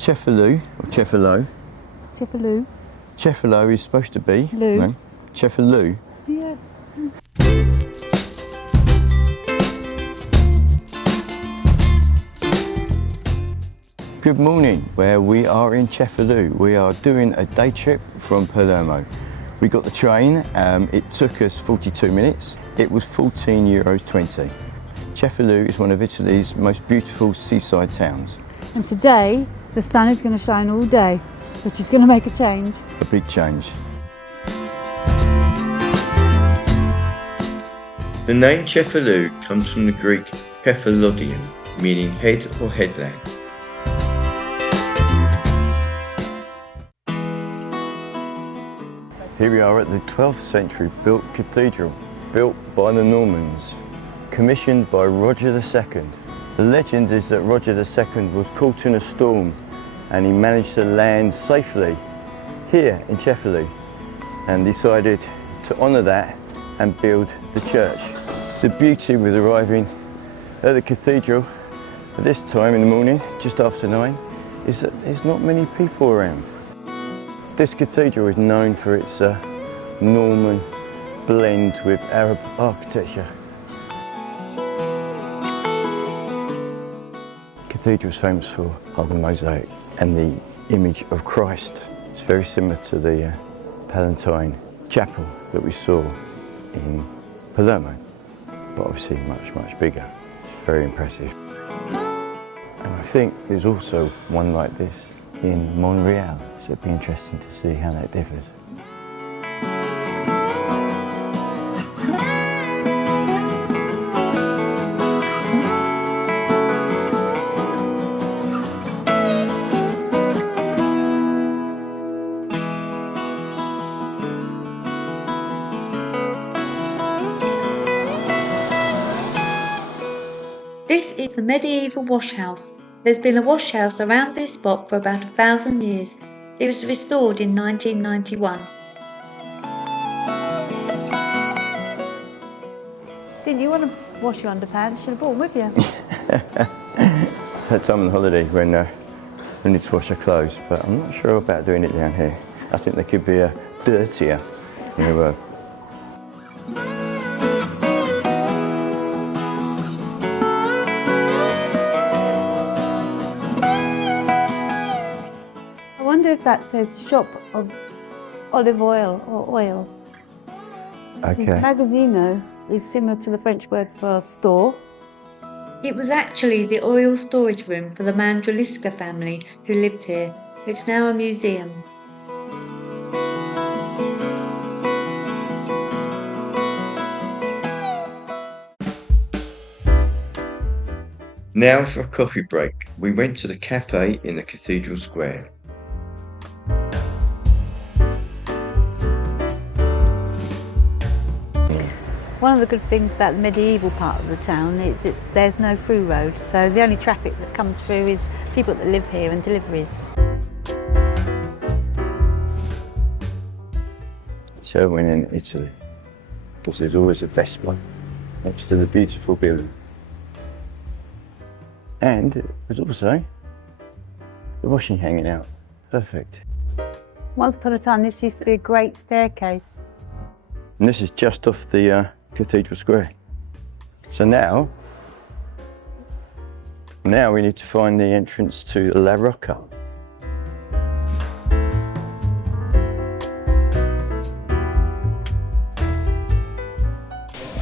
Cefalù, or Cefalù. Cefalù. Cefalù is supposed to be. Lou. No. Cefalù. Yes. Good morning, where we are in Cefalù. We are doing a day trip from Palermo. We got the train, it took us 42 minutes. It was €14.20. Cefalù is one of Italy's most beautiful seaside towns. And today, the sun is going to shine all day, which is going to make a change. A big change. The name Cefalù comes from the Greek kephalodion, meaning head or headland. Here we are at the 12th century built cathedral, built by the Normans, commissioned by Roger II. The legend is that Roger II was caught in a storm and he managed to land safely here in Cefalù and decided to honour that and build the church. The beauty with arriving at the cathedral at this time in the morning, just after 9, is that there's not many people around. This cathedral is known for its Norman blend with Arab architecture. The cathedral is famous for the mosaic and the image of Christ. It's very similar to the Palatine chapel that we saw in Palermo, but obviously much bigger. It's very impressive. And I think there's also one like this in Montreal, so it'd be interesting to see how that differs. This is the medieval wash house. There's been a wash house around this spot for about 1,000 years. It was restored in 1991. Didn't you want to wash your underpants? Should have brought them with you. Had some on holiday when we need to wash our clothes, but I'm not sure about doing it down here. I think they could be dirtier. You know, I wonder if that says shop of olive oil or oil. okay. Magazzino is similar to the French word for store. It was actually the oil storage room for the Mandriliska family who lived here. It's now a museum. Now for a coffee break. We went to the cafe in the Cathedral Square. One of the good things about the medieval part of the town is that there's no through road, so the only traffic that comes through is people that live here and deliveries. So when in Italy, because there's always a Vespa next to the beautiful building. And there's also the washing hanging out. Perfect. Once upon a time, this used to be a great staircase. And this is just off the Cathedral Square. So now we need to find the entrance to La Rocca.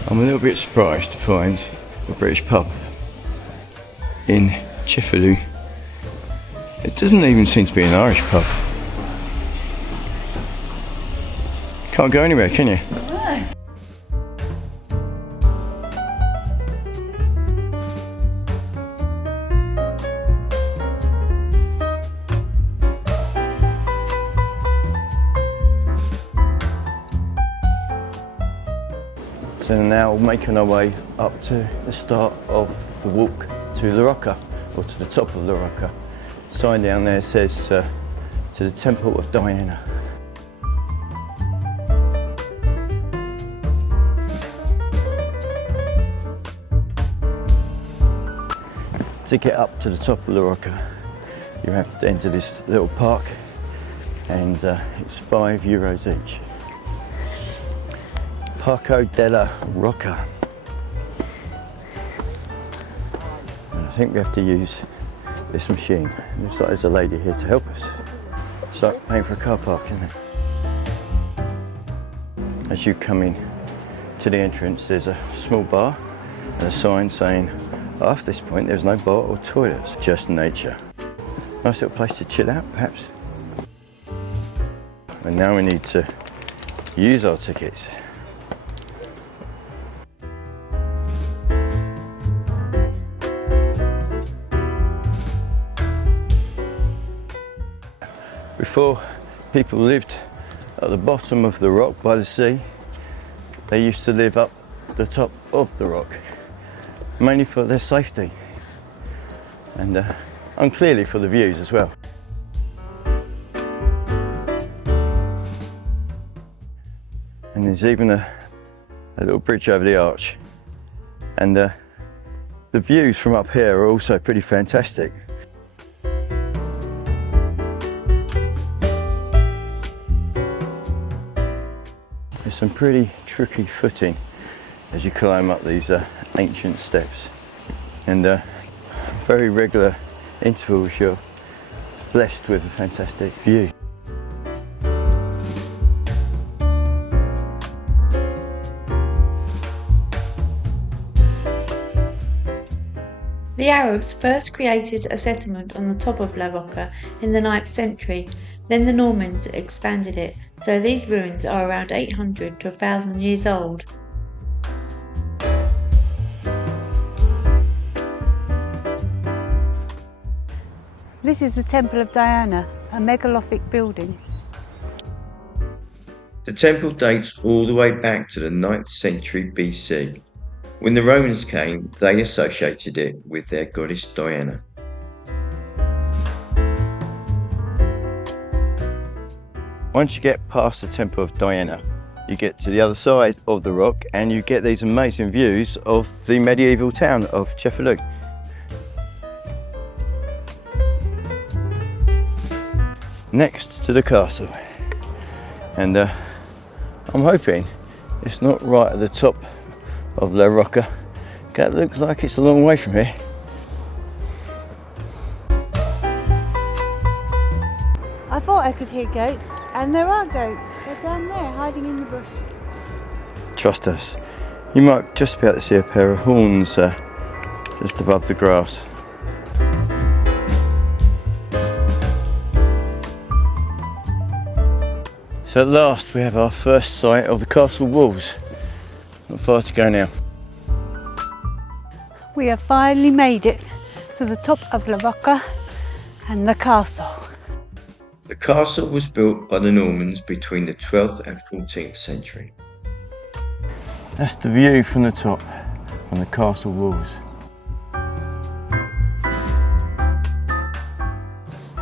I'm a little bit surprised to find a British pub in Cefalu. It doesn't even seem to be an Irish pub. Can't go anywhere, can you? No. So now we're making our way up to the start of the walk to La Rocca, or to the top of La Rocca. Sign down there says to the Temple of Diana. To get up to the top of La Rocca, You have to enter this little park, and it's €5 each. Parco della Rocca. And I think we have to use this machine. Looks like there's a lady here to help us. It's like paying for a car park, isn't it? As you come in to the entrance, there's a small bar and a sign saying, after this point there's no bar or toilets, just nature. Nice little place to chill out, perhaps. And now we need to use our tickets. Before, people lived at the bottom of the rock by the sea. They used to live up the top of the rock, mainly for their safety and clearly for the views as well. And there's even a little bridge over the arch, and the views from up here are also pretty fantastic. There's some pretty tricky footing as you climb up these ancient steps, and very regular intervals you're blessed with a fantastic view. The Arabs first created a settlement on the top of La Rocca in the 9th century. Then the Normans expanded it, so these ruins are around 800 to 1,000 years old. This is the Temple of Diana, a megalithic building. The temple dates all the way back to the 9th century BC. When the Romans came, they associated it with their goddess Diana. Once you get past the Temple of Diana, you get to the other side of the rock and you get these amazing views of the medieval town of Cefalu. Next to the castle, and I'm hoping it's not right at the top of La Rocca. That looks like it's a long way from here. I thought I could hear goats, and there are goats. They're down there, hiding in the bush. Trust us, you might just be able to see a pair of horns just above the grass. So at last we have our first sight of the castle walls. Not far to go now. We have finally made it to the top of La Rocca and the castle. The castle was built by the Normans between the 12th and 14th century. That's the view from the top, from the castle walls.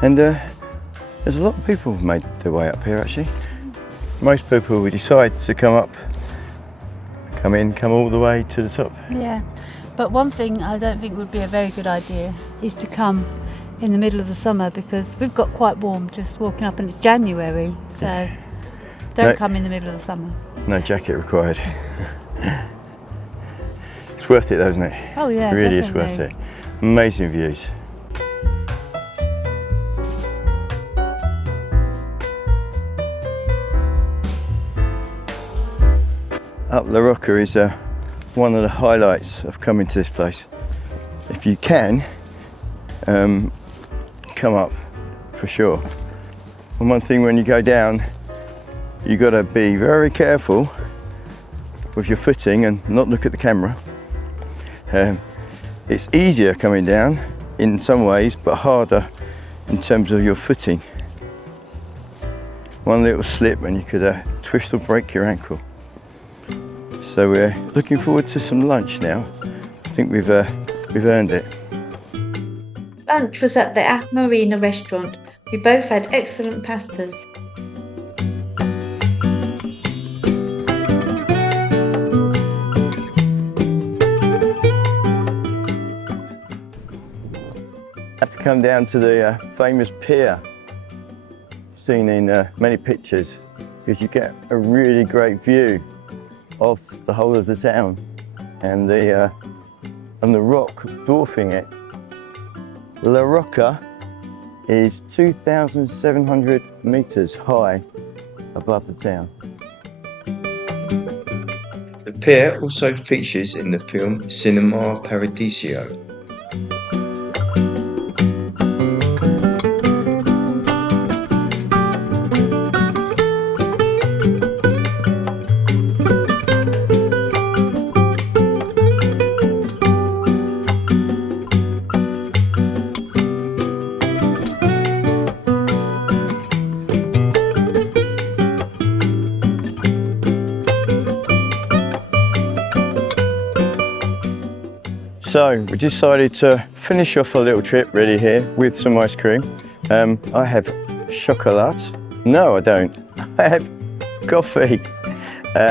And there's a lot of people who've made their way up here actually. Most people will decide to come all the way to the top. Yeah, but one thing I don't think would be a very good idea is to come in the middle of the summer, because we've got quite warm just walking up, and it's January, so don't come in the middle of the summer. No jacket required. It's worth it though, isn't it? Oh yeah, it really definitely. is worth it. Amazing views. Up La Rocca is one of the highlights of coming to this place. If you can, come up for sure. And one thing when you go down, you got to be very careful with your footing and not look at the camera. It's easier coming down in some ways, but harder in terms of your footing. One little slip and you could twist or break your ankle. So we're looking forward to some lunch now. I think we've earned it. Lunch was at the App Marina restaurant. We both had excellent pastas. Have to come down to the famous pier, seen in many pictures, because you get a really great view of the whole of the town and the rock dwarfing it. La Rocca is 2,700 meters high above the town. The pier also features in the film Cinema Paradiso. So we decided to finish off a little trip really here with some ice cream. I have chocolate. No, I don't. I have coffee.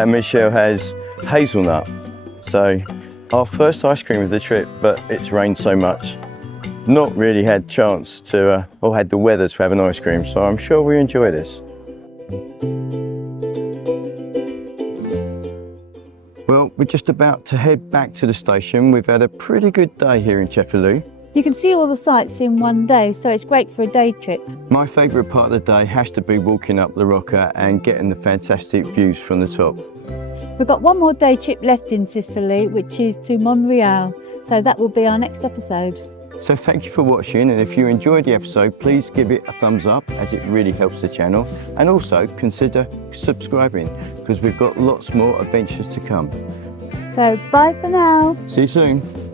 Michelle has hazelnut. So our first ice cream of the trip, but it's rained so much. Not really had chance to, or had the weather to have an ice cream, so I'm sure we enjoy this. Well, we're just about to head back to the station. We've had a pretty good day here in Cefalu. You can see all the sights in one day, so it's great for a day trip. My favourite part of the day has to be walking up the Rocca and getting the fantastic views from the top. We've got one more day trip left in Sicily, which is to Monreale, so that will be our next episode. So thank you for watching, and if you enjoyed the episode, please give it a thumbs up as it really helps the channel, and also consider subscribing because we've got lots more adventures to come. So bye for now. See you soon.